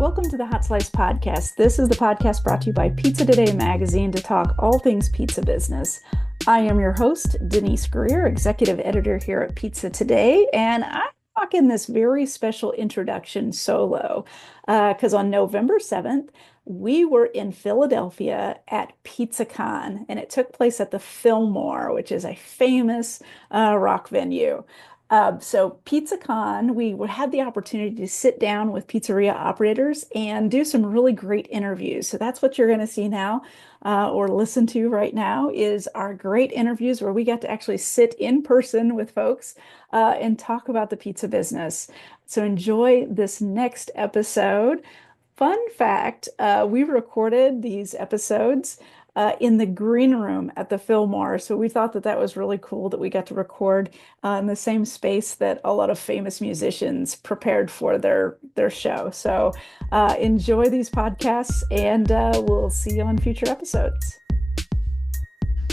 Welcome to the Hot Slice Podcast. This is the podcast brought to you by Pizza Today magazine to talk all things pizza business. I am your host, Denise Greer, executive editor here at Pizza Today, and I'm talking this very special introduction solo because on November 7th, we were in Philadelphia at PizzaCon, and it took place at the Fillmore, which is a famous rock venue. So PizzaCon, we had the opportunity to sit down with pizzeria operators and do some really great interviews. So that's what you're going to see now or listen to right now is our great interviews where we got to actually sit in person with folks and talk about the pizza business. So enjoy this next episode. Fun fact, we recorded these episodes in the green room at the Fillmore. So we thought that that was really cool that we got to record in the same space that a lot of famous musicians prepared for their show. So enjoy these podcasts and we'll see you on future episodes.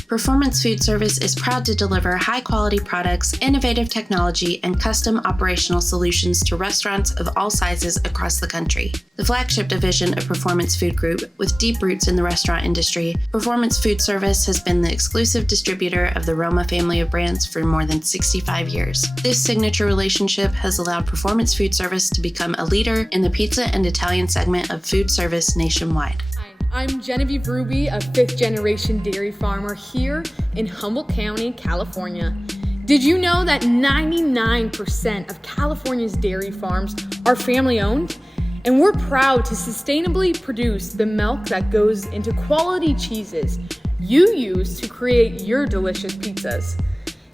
Performance Food Service is proud to deliver high-quality products, innovative technology, and custom operational solutions to restaurants of all sizes across the country. The flagship division of Performance Food Group, with deep roots in the restaurant industry, Performance Food Service has been the exclusive distributor of the Roma family of brands for more than 65 years. This signature relationship has allowed Performance Food Service to become a leader in the pizza and Italian segment of food service nationwide. I'm Genevieve Ruby, a fifth-generation dairy farmer here in Humboldt County, California. Did you know that 99% of California's dairy farms are family-owned? And we're proud to sustainably produce the milk that goes into quality cheeses you use to create your delicious pizzas.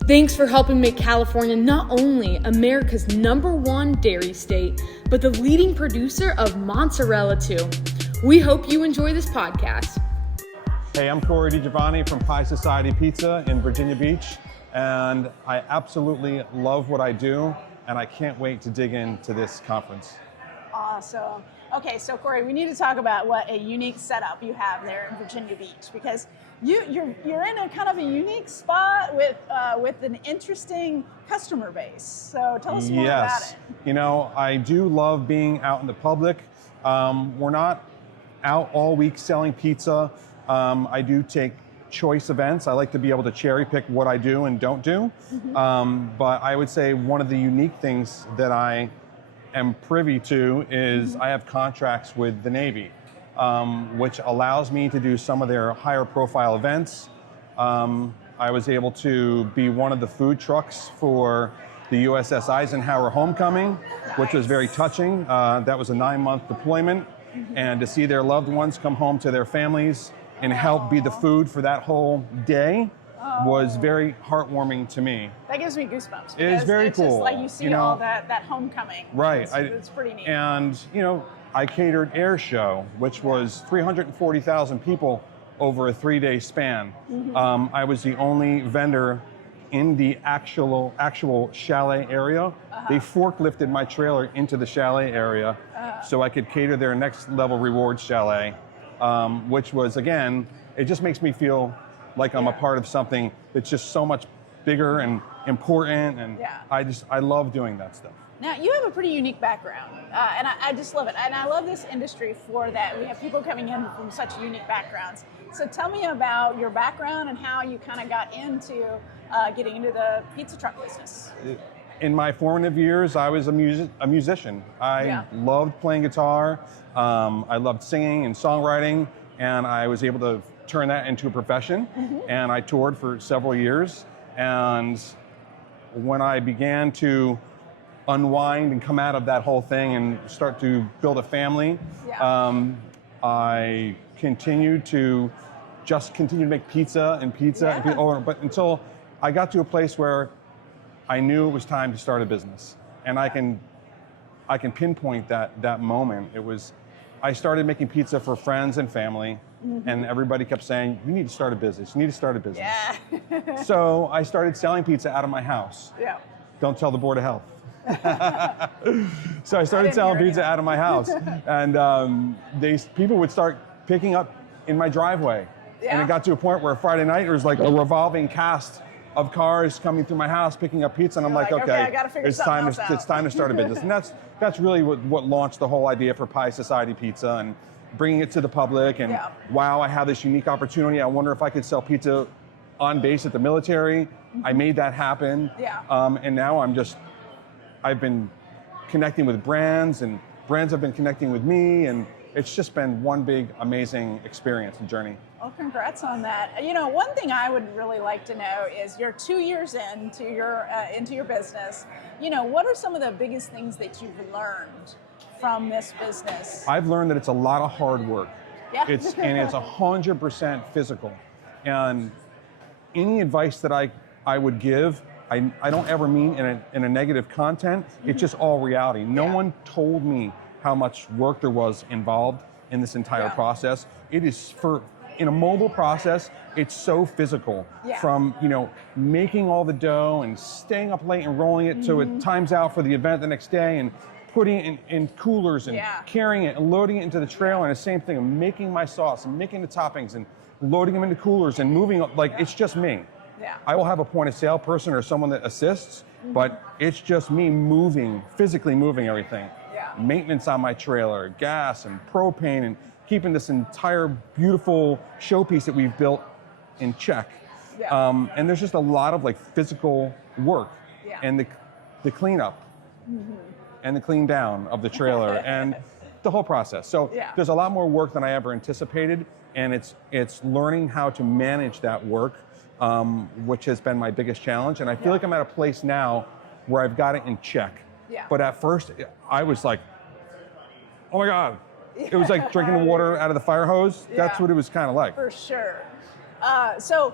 Thanks for helping make California not only America's #1 dairy state, but the leading producer of mozzarella too. We hope you enjoy this podcast. Hey, I'm Corey DiGiovanni from Pie Society Pizza in Virginia Beach, and I absolutely love what I do, and I can't wait to dig into this conference. Awesome. Okay, so Corey, we need to talk about what a unique setup you have there in Virginia Beach, because you're in a kind of a unique spot with an interesting customer base. So tell us more about it. You know, I do love being out in the public. We're not out all week selling pizza. I do take choice events. I like to be able to cherry pick what I do and don't do. But I would say one of the unique things that I am privy to is I have contracts with the Navy, which allows me to do some of their higher profile events. I was able to be one of the food trucks for the USS Eisenhower homecoming, which was very touching. That was a 9-month deployment. And to see their loved ones come home to their families and help be the food for that whole day was very heartwarming to me. That gives me goosebumps. It is very cool. It's just like you see all that homecoming. Right. It's pretty neat. And, you know, I catered Air Show, which was 340,000 people over a 3-day span. I was the only vendor in the actual chalet area. They forklifted my trailer into the chalet area so I could cater their next level rewards chalet, which was, again, it just makes me feel like I'm a part of something that's just so much bigger and important, and I love doing that stuff. Now, you have a pretty unique background, and I just love it. And I love this industry for that. We have people coming in from such unique backgrounds. So tell me about your background and how you kind of got into getting into the pizza truck business. In my formative years, I was a musician. I loved playing guitar. I loved singing and songwriting, and I was able to turn that into a profession. And I toured for several years. And when I began to unwind and come out of that whole thing and start to build a family, I continued to make pizza, but until I got to a place where I knew it was time to start a business. And I can pinpoint that moment. I started making pizza for friends and family, and everybody kept saying, you need to start a business, you need to start a business. So I started selling pizza out of my house. Don't tell the Board of Health. So I started selling pizza out of my house, and people would start picking up in my driveway. And it got to a point where Friday night there was like a revolving cast of cars coming through my house, picking up pizza, and I'm You're like, like, okay, I gotta figure it's something time else to out. it's time to start a business, and that's really what launched the whole idea for Pie Society Pizza and bringing it to the public. And wow, I have this unique opportunity. I wonder if I could sell pizza on base at the military. I made that happen. And now I've been connecting with brands, and brands have been connecting with me, and it's just been one big amazing experience and journey. Well, congrats on that. You know, one thing I would really like to know is you're 2 years into your business. You know, what are some of the biggest things that you've learned from this business? I've learned that it's a lot of hard work. Yeah. It's 100% physical. And any advice that I would give, I don't ever mean in a negative content. It's just all reality. No one told me how much work there was involved in this entire process. It is in a mobile process, it's so physical. From, making all the dough and staying up late and rolling it so it times out for the event the next day, and putting it in coolers and carrying it and loading it into the trailer, and the same thing, and making my sauce and making the toppings and loading them into coolers and moving, it's just me. I will have a point of sale person or someone that assists, but it's just me physically moving everything. Maintenance on my trailer, gas and propane, and keeping this entire beautiful showpiece that we've built in check. And there's just a lot of physical work and the cleanup and the clean down of the trailer and the whole process. So there's a lot more work than I ever anticipated, and it's learning how to manage that work, which has been my biggest challenge. And I feel like I'm at a place now where I've got it in check. But at first, I was like, oh my God. It was like drinking water out of the fire hose. That's what it was kind of like. For sure. So,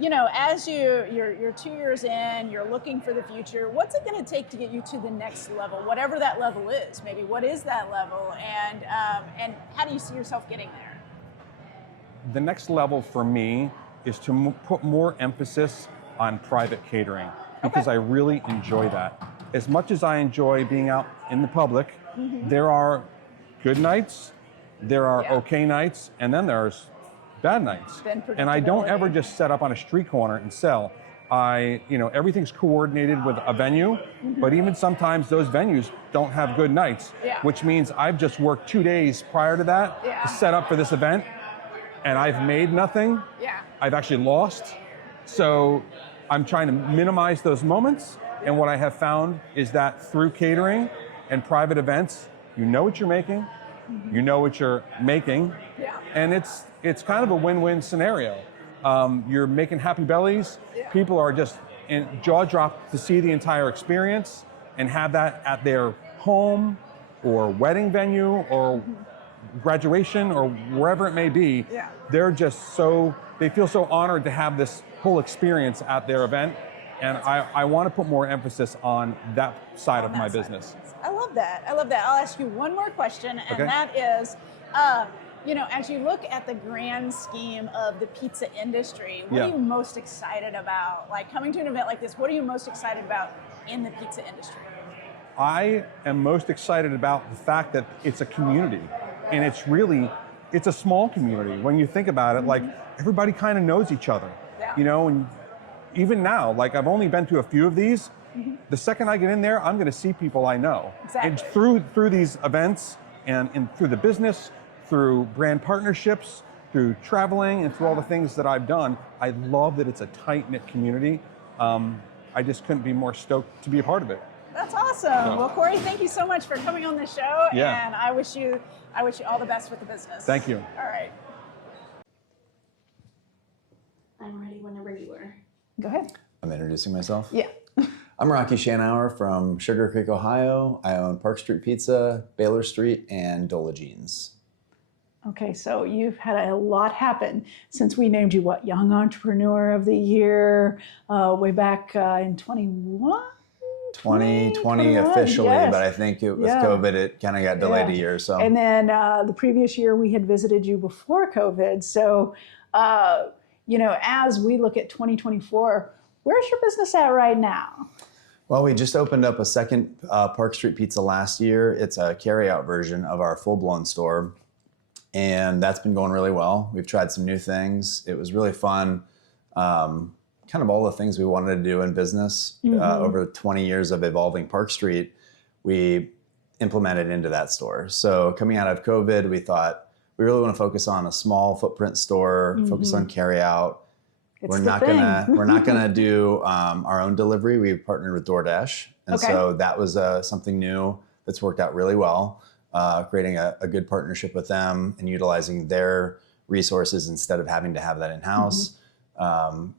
as you're 2 years in, you're looking for the future, what's it going to take to get you to the next level, whatever that level is? Maybe what is that level, and how do you see yourself getting there? The next level for me is to put more emphasis on private catering, because I really enjoy that. As much as I enjoy being out in the public, there are good nights, there are okay nights, and then there's bad nights. And I don't ever just set up on a street corner and sell. Everything's coordinated with a venue, but even sometimes those venues don't have good nights, which means I've just worked 2 days prior to that to set up for this event, and I've made nothing. I've actually lost. So I'm trying to minimize those moments. And what I have found is that through catering and private events, you know what you're making, you know what you're making, and it's kind of a win-win scenario. You're making happy bellies. People are just jaw dropped to see the entire experience and have that at their home or wedding venue or graduation or wherever it may be. They're just they feel so honored to have this whole experience at their event. And I want to put more emphasis on that side of my business. I love that. I'll ask you one more question, and that is, as you look at the grand scheme of the pizza industry, what are you most excited about? Like, coming to an event like this, what are you most excited about in the pizza industry? I am most excited about the fact that it's a community, and it's a small community. When you think about it, everybody kind of knows each other, and even now, I've only been to a few of these. The second I get in there, I'm going to see people I know. And through these events and through the business, through brand partnerships, through traveling, and through all the things that I've done, I love that it's a tight-knit community. I just couldn't be more stoked to be a part of it. That's awesome. Well, Corey, thank you so much for coming on the show, and I wish you all the best with the business. Thank you. All right. I'm ready whenever you are. Go ahead. I'm introducing myself. Yeah. I'm Rocky Shanower from Sugar Creek, Ohio. I own Park Street Pizza, Baler Street, and Dola Jean's. Okay, so you've had a lot happen since we named you, Young Entrepreneur of the Year, way back in 2020 officially, but I think with COVID, it kind of got delayed a year. So. And then the previous year, we had visited you before COVID. So, as we look at 2024, where's your business at right now? Well, we just opened up a second Park Street Pizza last year. It's a carryout version of our full-blown store, and that's been going really well. We've tried some new things. It was really fun kind of all the things we wanted to do in business over 20 years of evolving Park Street, we implemented into that store. So coming out of COVID, we thought we really want to focus on a small footprint store, focus on carry out. We're not gonna do our own delivery. We partnered with DoorDash, and so that was something new that's worked out really well. Creating a good partnership with them and utilizing their resources instead of having to have that in-house.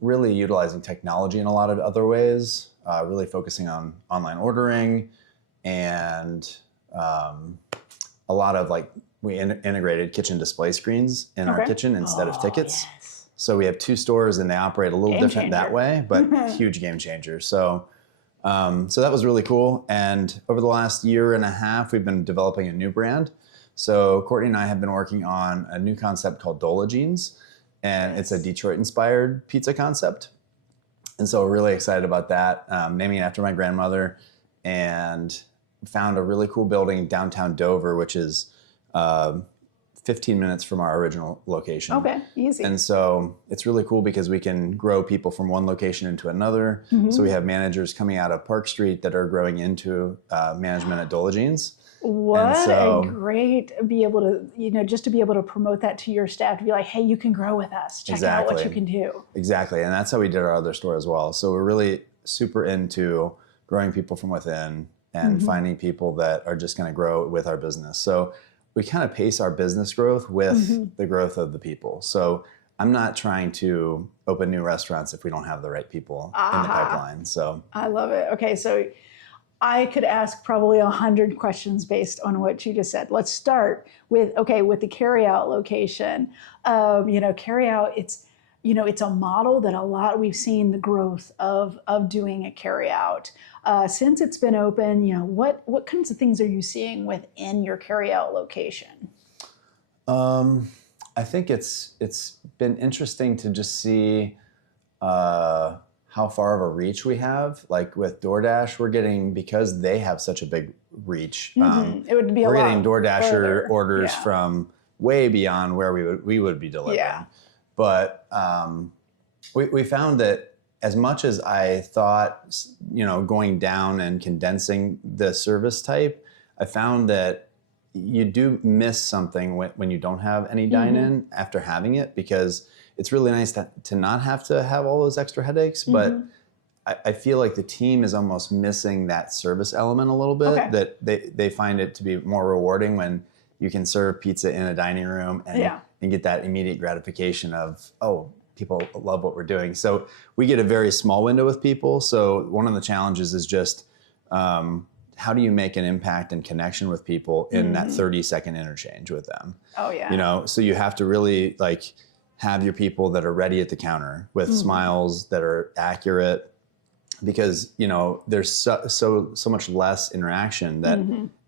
Really utilizing technology in a lot of other ways. Really focusing on online ordering and a lot of we integrated kitchen display screens in our kitchen instead of tickets. Yes. So we have 2 stores and they operate a little different that way, but huge game changer. So that was really cool. And over the last year and a half, we've been developing a new brand. So Courtney and I have been working on a new concept called Dola Jeans, and it's a Detroit-inspired pizza concept. And so we're really excited about that, naming it after my grandmother, and found a really cool building downtown Dover, which is 15 minutes from our original location. Okay, easy. And so it's really cool because we can grow people from one location into another. So we have managers coming out of Park Street that are growing into management at Dola Jeans. What a great be able to, just to be able to promote that to your staff, to be like, hey, you can grow with us. Check out what you can do. Exactly. And that's how we did our other store as well. So we're really super into growing people from within and finding people that are just going to grow with our business. So we kind of pace our business growth with the growth of the people. So I'm not trying to open new restaurants if we don't have the right people in the pipeline. So I love it. Okay, so I could ask probably 100 questions based on what you just said. Let's start with the carryout location. Carryout, it's a model that we've seen the growth of doing a carryout. Since it's been open, what kinds of things are you seeing within your carryout location? I think it's been interesting to just see how far of a reach we have. Like with DoorDash, we're getting, because they have such a big reach, It would be we're getting DoorDasher orders from way beyond where we would be delivering. Yeah. But we found that as much as I thought, going down and condensing the service type, I found that you do miss something when you don't have any dine-in after having it, because it's really nice to not have to have all those extra headaches. But I feel like the team is almost missing that service element a little bit, that they find it to be more rewarding when you can serve pizza in a dining room and get that immediate gratification of, oh, people love what we're doing. So we get a very small window with people. So one of the challenges is just how do you make an impact and connection with people in that 30-second interchange with them? Oh, yeah. So you have to really have your people that are ready at the counter with smiles that are accurate, because, there's so much less interaction that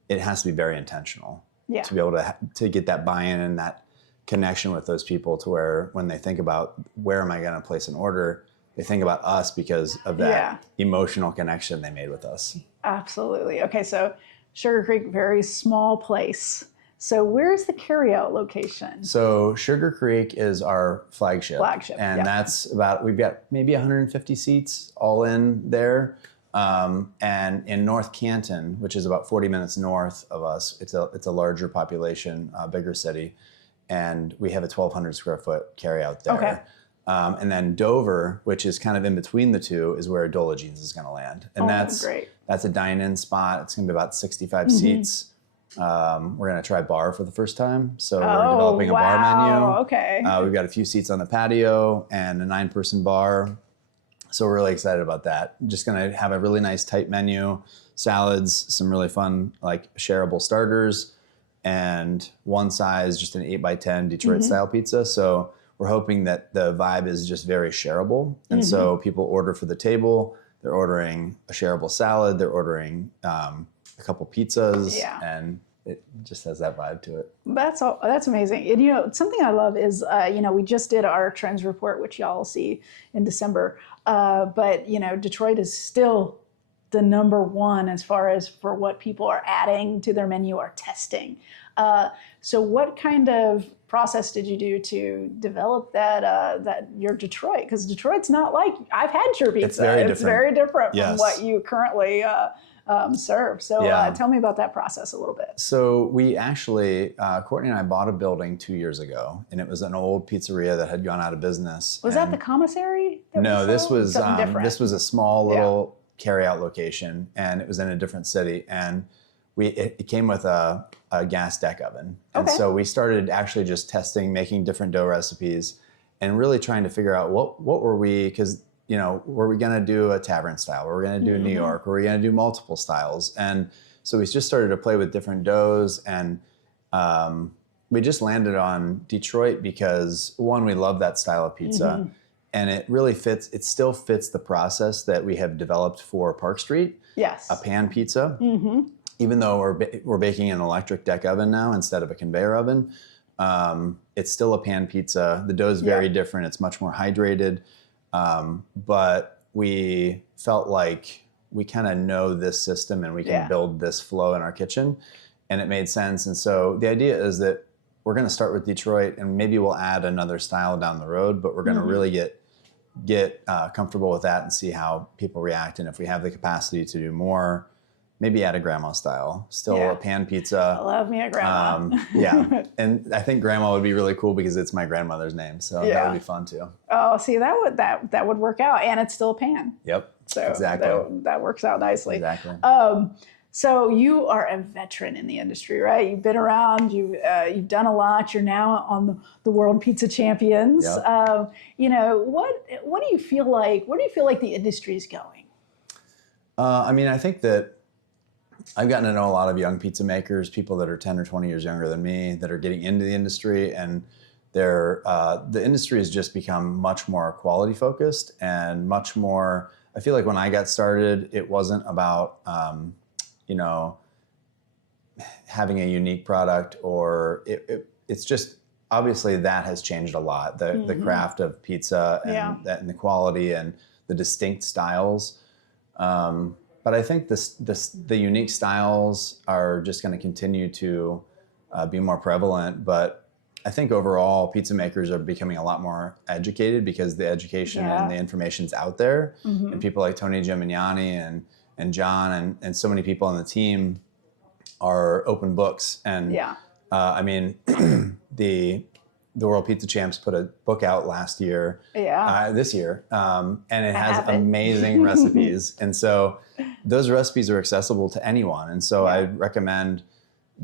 it has to be very intentional to be able to get that buy-in and that connection with those people, to where when they think about where am I going to place an order, they think about us because of that emotional connection they made with us. Absolutely. Okay, so Sugar Creek, very small place. So where's the carryout location? So Sugar Creek is our flagship. And that's we've got maybe 150 seats all in there. And in North Canton, which is about 40 minutes north of us, it's a larger population, bigger city. And we have a 1,200 square foot carryout there. Okay. And then Dover, which is kind of in between the two, is where Dola Jeans is going to land. And that's a dine-in spot. It's going to be about 65 seats. We're going to try bar for the first time. So we're developing a bar menu. Okay. We've got a few seats on the patio and a 9-person bar. So we're really excited about that. Just going to have a really nice tight menu, salads, some really fun, shareable starters, and one size, just an 8x10 Detroit style pizza. So we're hoping that the vibe is just very shareable. And so people order for the table, they're ordering a shareable salad, they're ordering a couple pizzas, and it just has that vibe to it. That's amazing. And something I love is, we just did our trends report, which y'all will see in December. But Detroit is still the number one as far as for what people are adding to their menu or testing. So what kind of process did you do to develop that your Detroit? Because Detroit's not like, I've had your pizza. It's very different from what you currently serve. So tell me about that process a little bit. So we actually, Courtney and I bought a building 2 years ago, and it was an old pizzeria that had gone out of business. Was that the commissary? No, this was a small little carry-out location, and it was in a different city. And it came with a gas deck oven. And so we started actually just testing, making different dough recipes, and really trying to figure out what were we, because, you know, were we going to do a tavern style? Were we going to do New York? Were we going to do multiple styles? And so we just started to play with different doughs, and we just landed on Detroit because, one, we love that style of pizza, and it really fits, it still fits the process that we have developed for Park Street. Yes. A pan pizza. Even though we're baking in an electric deck oven now instead of a conveyor oven, it's still a pan pizza. The dough is very different. It's much more hydrated. But we felt like we kind of know this system and we can build this flow in our kitchen, and it made sense. And so the idea is that we're going to start with Detroit, and maybe we'll add another style down the road, but we're going to really get comfortable with that and see how people react. And if we have the capacity to do more, maybe add a grandma style, still a pan pizza. I love me a grandma. And I think grandma would be really cool because it's my grandmother name, so that would be fun too. Oh, see, that would work out, and it's still a pan. Yep. So exactly. That works out nicely. Exactly. So you are a veteran in the industry, right? You've been around. You've done a lot. You're now on the World Pizza Champions. Yep. You know, what do you feel like? Where do you feel like the industry is going? I mean, I think that I've gotten to know a lot of young pizza makers, people that are 10 or 20 years younger than me, that are getting into the industry, and the industry has just become much more quality focused and much more. I feel like when I got started, it wasn't about you know, having a unique product, or it's just, obviously that has changed a lot. The craft of pizza and the quality and the distinct styles. But I think the unique styles are just going to continue to be more prevalent. But I think overall, pizza makers are becoming a lot more educated because the education and the information's out there. And people like Tony DiGiovanni and John and so many people on the team are open books. And I mean, the World Pizza Champs put a book out last year, this year, and it has amazing recipes. And so those recipes are accessible to anyone. And so I recommend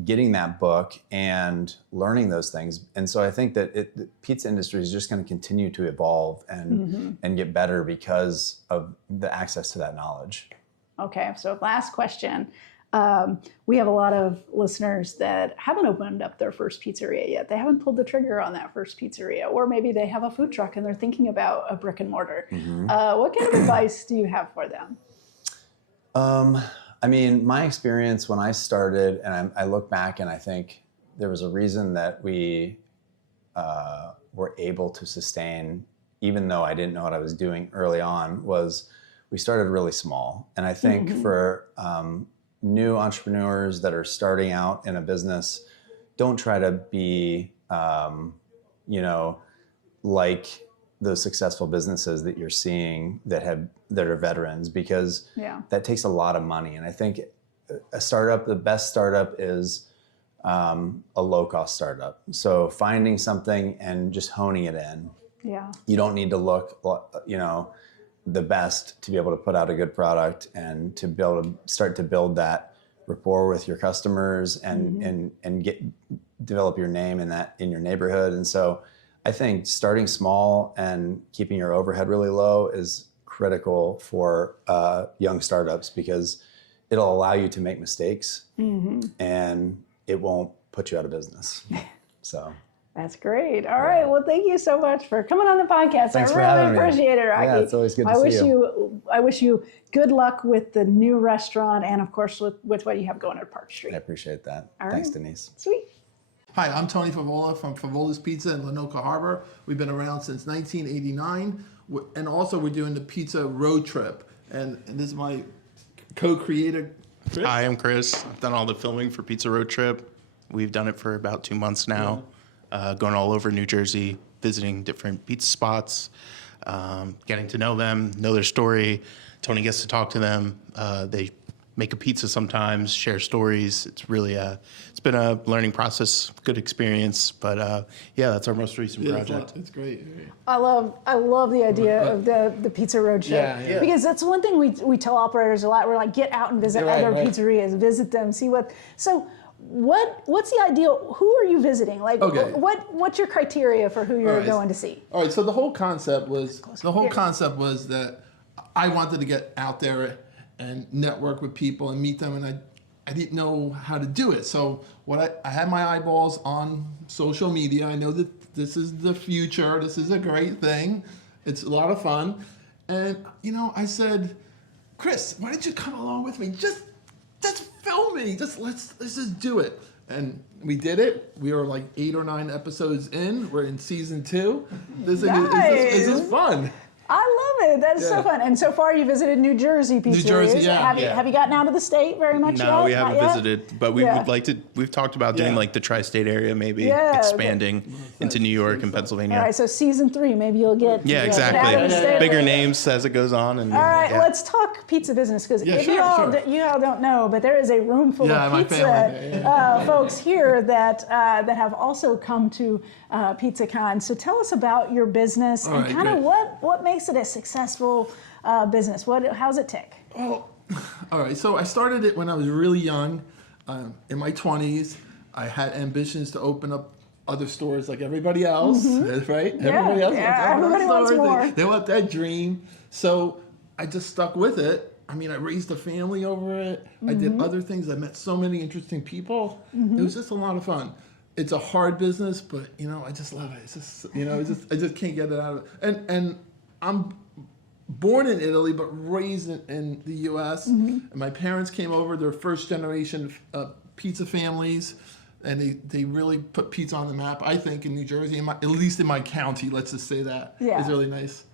getting that book and learning those things. And so I think that the pizza industry is just going to continue to evolve and get better because of the access to that knowledge. Okay, so last question. We have a lot of listeners that haven't opened up their first pizzeria yet. They haven't pulled the trigger on that first pizzeria, or maybe they have a food truck and they're thinking about a brick and mortar. What kind of advice do you have for them? I mean, my experience when I started, and I look back and I think there was a reason that we were able to sustain, even though I didn't know what I was doing early on, was we started really small. And I think for new entrepreneurs that are starting out in a business, don't try to be, you know, like those successful businesses that you're seeing that are veterans, because that takes a lot of money. And I think a startup, the best startup is a low-cost startup. So finding something and just honing it in. You don't need to look, you know, the best to be able to put out a good product and to be able to start to build that rapport with your customers and develop your name in your neighborhood. And so I think starting small and keeping your overhead really low is critical for young startups, because it'll allow you to make mistakes and it won't put you out of business. So. That's great. All right. Well, thank you so much for coming on the podcast. Thanks I really appreciate it, Rocky. Yeah, it's always good to see you. I wish you good luck with the new restaurant and, of course, with what you have going at Park Street. I appreciate that. All Thanks, right. Denise. Sweet. Hi, I'm Tony Fevola from Fevola's Pizza in Lanoka Harbor. We've been around since 1989, and also we're doing the Pizza Roadtrip. And this is my co-creator, Chris. Hi, I'm Chris. I've done all the filming for Pizza Roadtrip. We've done it for about 2 months now. going all over New Jersey, visiting different pizza spots, getting to know them, know their story. Tony gets to talk to them. They make a pizza sometimes, share stories. It's really it's been a learning process, good experience. But yeah, that's our most recent project. It's great. I love the idea of the pizza road trip. Yeah. Because that's one thing we tell operators a lot. We're like, get out and visit other pizzerias, visit them, see what. So what's the ideal? Who are you visiting? Like, what's your criteria for who you're going to see? All right. So the whole concept was that I wanted to get out there and network with people and meet them, and I didn't know how to do it. So I had my eyeballs on social media. I know that this is the future. This is a great thing. It's a lot of fun. And, I said, Chris, why don't you come along with me? Just film me. Let's just do it. And we did it. We were like 8 or 9 episodes in. We're in season 2. This is fun. I love it. That's so fun. And so far, you visited New Jersey pizzerias. New Jersey, Have you gotten out of the state very much yet? No, we haven't visited, but we would like to. We've talked about doing like the tri-state area, maybe expanding into New York and Pennsylvania. All right, so season 3, maybe you'll get exactly bigger names as it goes on. And all right, let's talk pizza business, because if you all don't know, but there is a room full of pizza folks here that have also come to PizzaCon. So tell us about your business and kind of what makes it a successful business. How's it tick? Well, all right. So I started it when I was really young, in my 20s. I had ambitions to open up other stores like everybody else, right? Everybody else wants more. They want that dream. So I just stuck with it. I mean, I raised a family over it. I did other things. I met so many interesting people. It was just a lot of fun. It's a hard business, but I just love it. It's just I just can't get it out of it. And I'm born in Italy, but raised in the U.S. And my parents came over. They're first generation pizza families, and they really put pizza on the map. I think in New Jersey, at least in my county, let's just say that. It's really nice.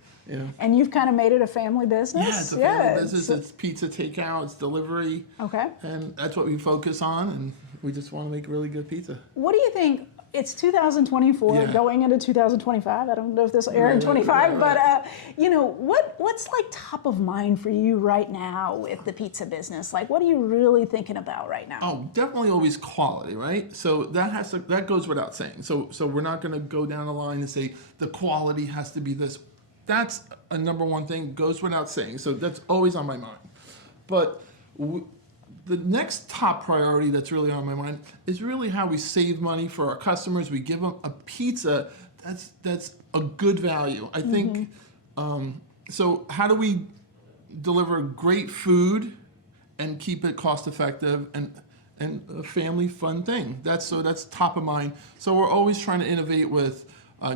And you've kind of made it a family business? Yeah, it's a family business. It's pizza takeout, it's delivery. Okay. And that's what we focus on, and we just want to make really good pizza. What do you think? It's 2024, going into 2025. I don't know if this will air in 25, but what's like top of mind for you right now with the pizza business? Like, what are you really thinking about right now? Oh, definitely always quality, right? So that goes without saying. So we're not going to go down the line and say the quality has to be this. That's a number one thing, goes without saying. So that's always on my mind. But the next top priority that's really on my mind is really how we save money for our customers. We give them a pizza that's a good value. I think, so how do we deliver great food and keep it cost effective and a family fun thing? That's top of mind. So we're always trying to innovate with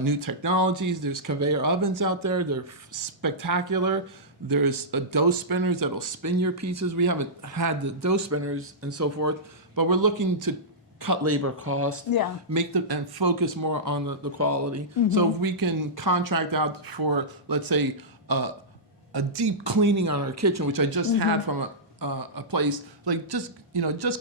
new technologies. There's conveyor ovens out there. They're spectacular. There's dough spinners that'll spin your pizzas. We haven't had the dough spinners and so forth, but we're looking to cut labor costs, and focus more on the quality. So if we can contract out for, let's say, a deep cleaning on our kitchen, which I just had from a place, like just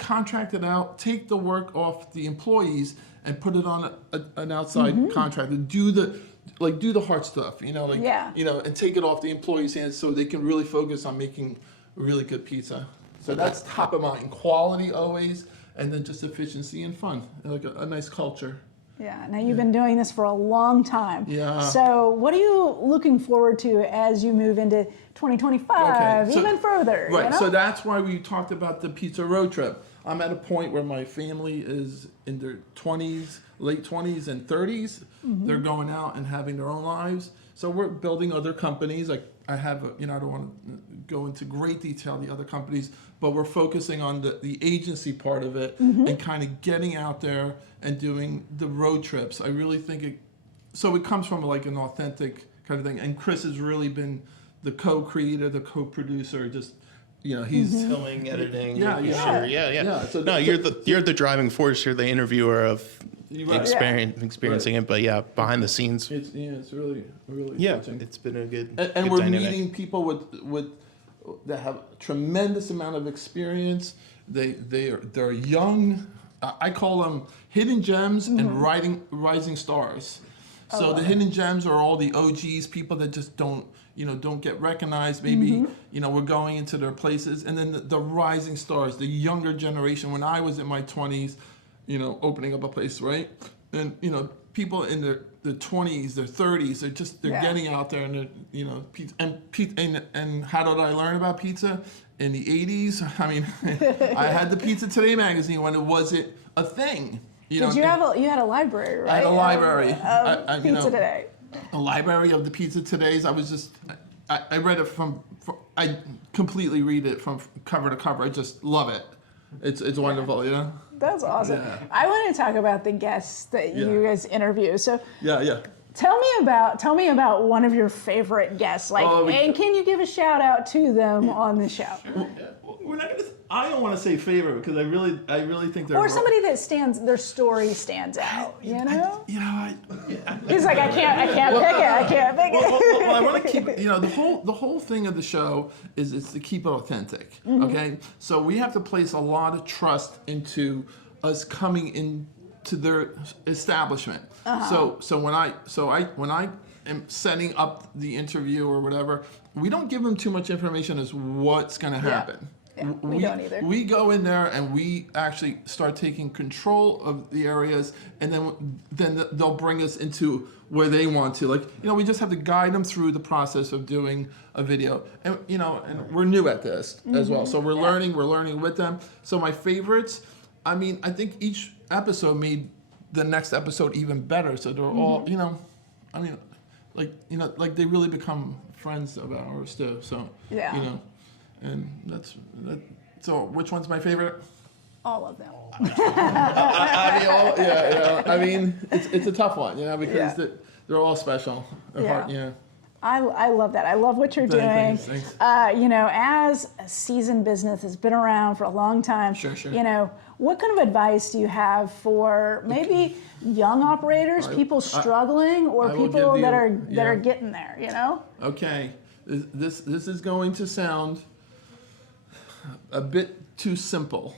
contract it out, take the work off the employees and put it on an outside contractor. Do the hard stuff, and take it off the employees' hands so they can really focus on making really good pizza. So that's top of mind. Quality always, and then just efficiency and fun, like a nice culture. Yeah, now you've been doing this for a long time. Yeah. So what are you looking forward to as you move into 2025, even further? Right, so that's why we talked about the Pizza Road Trip. I'm at a point where my family is in their 20s, late 20s and 30s. They're going out and having their own lives. So we're building other companies. Like I have, I don't want to go into great detail, the other companies, but we're focusing on the agency part of it and kind of getting out there and doing the road trips. I really think it comes from like an authentic kind of thing. And Chris has really been the co-creator, the co-producer, just, he's filming, editing, Yeah. So you're the driving force. You're the interviewer of experiencing it, but behind the scenes, it's really touching. It's been a good and good we're dynamic. meeting people with that have a tremendous amount of experience. They're young, I call them hidden gems and rising stars. So the hidden gems are all the OGs, people that just don't get recognized. Maybe, we're going into their places. And then the rising stars, the younger generation. When I was in my 20s, opening up a place, right? And, people in their 20s, their 30s, they're getting out there and they're, and how did I learn about pizza? In the 80s, I mean, I had the Pizza Today magazine when it wasn't a thing. You had a library, right? I had a library. Of Pizza Today. A library of the Pizza Todays. I read it I completely read it from cover to cover. I just love it. It's wonderful, That's awesome. Yeah. I want to talk about the guests that you guys interview. So yeah. Tell me about one of your favorite guests. And can you give a shout out to them on the show? We're not gonna. I don't want to say favorite because I really think they're. Or somebody that their story stands out. He's like, I can't pick it. Well, I want to keep. The whole thing of the show is to keep it authentic. Okay, so we have to place a lot of trust into us coming into their establishment. So when I am setting up the interview or whatever, we don't give them too much information as what's going to happen. Yeah, we don't either. We go in there and we actually start taking control of the areas, and then they'll bring us into where they want to. We just have to guide them through the process of doing a video, and and we're new at this as well, so we're learning with them. So my favorites, I think each episode made the next episode even better. So they're all, they really become friends of ours too. So and that's that. So which one's my favorite? All of them. It's a tough one, because they're all special. I love that. I love what you're doing. Thanks. As a seasoned business has been around for a long time. Sure. What kind of advice do you have for maybe young operators, people struggling, or people that are getting there? Okay, this is going to sound a bit too simple.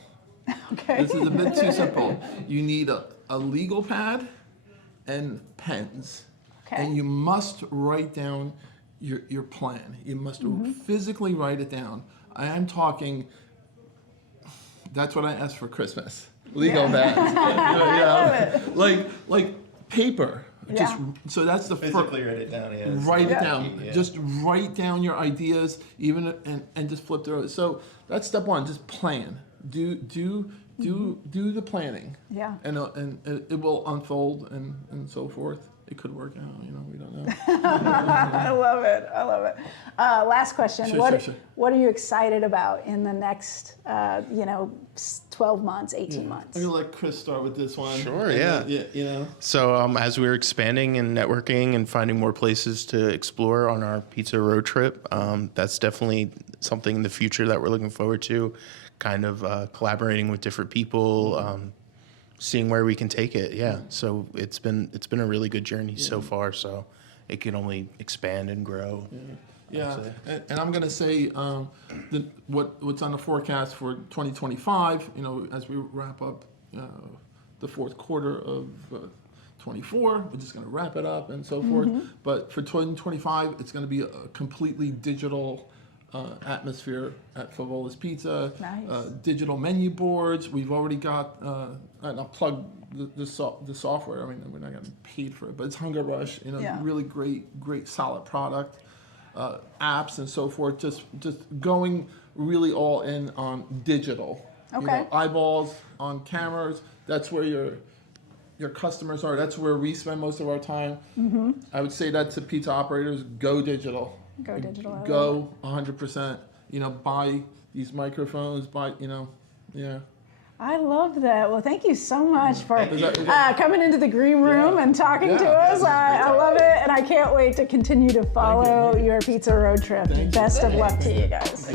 Okay. This is a bit too simple. You need a legal pad and pens. Okay. And you must write down your plan. You must physically write it down. I am talking, that's what I asked for Christmas. Legal pads. I love it. Like paper. So that's the physically write it down. Yeah. Write it down. Yeah. Just write down your ideas, even and just flip through it. So that's step one. Just plan. Do the planning. Yeah. And it will unfold and so forth. It could work out. We don't know. I love it. Last question. Sure. What are you excited about in the next 12 months, 18 months? I'm gonna let Chris start with this one. Sure, yeah. So as we're expanding and networking and finding more places to explore on our Pizza Road Trip, that's definitely something in the future that we're looking forward to. Kind of collaborating with different people, seeing where we can take it. Yeah. So it's been a really good journey so far. So it can only expand and grow. Yeah. And I'm gonna say what's on the forecast for 2025. As we wrap up the fourth quarter of 24, we're just gonna wrap it up and so forth. But for 2025, it's gonna be a completely digital atmosphere at Fevola's Pizza. Nice. Digital menu boards. We've already got, and I'll plug the software. We're not getting paid for it, but it's Hunger Rush. Really great solid product. Apps and so forth. Just going really all in on digital. Okay. Eyeballs on cameras. That's where your customers are. That's where we spend most of our time. I would say that to pizza operators: go digital. Go digital. Go 100%. Buy these microphones. I love that. Well, thank you so much for coming into the green room and talking to us. I love it, and I can't wait to continue to follow your Pizza Road Trip. Best of luck to you guys.